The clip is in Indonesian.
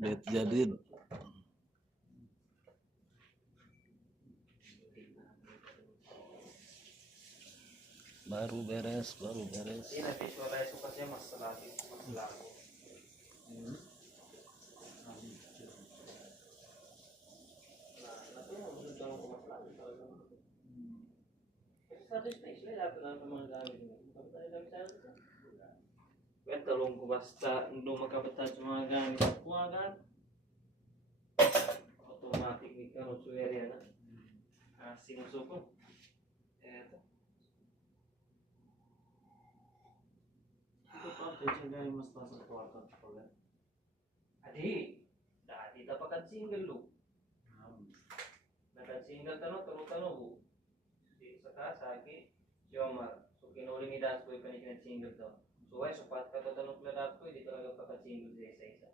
Bet Jadid. Baru beres. Ini visualize ko kasi mas lago. Kaya talong ko basta hindi makabatan sa mga gamit at buwagan. Automatic ni ka software yan. Sinusuko. Eto. Ito pa, pwede nga yung mas pasok kwarto pala. Adi, dati tapakan single lo. Nakan single tanong bu. Di sa kasagi, si Omar. So kinuling idas ko yung panikin single to. So ay, supat ka to tanong pladat ko, hindi talaga pakan single sa isa-isa.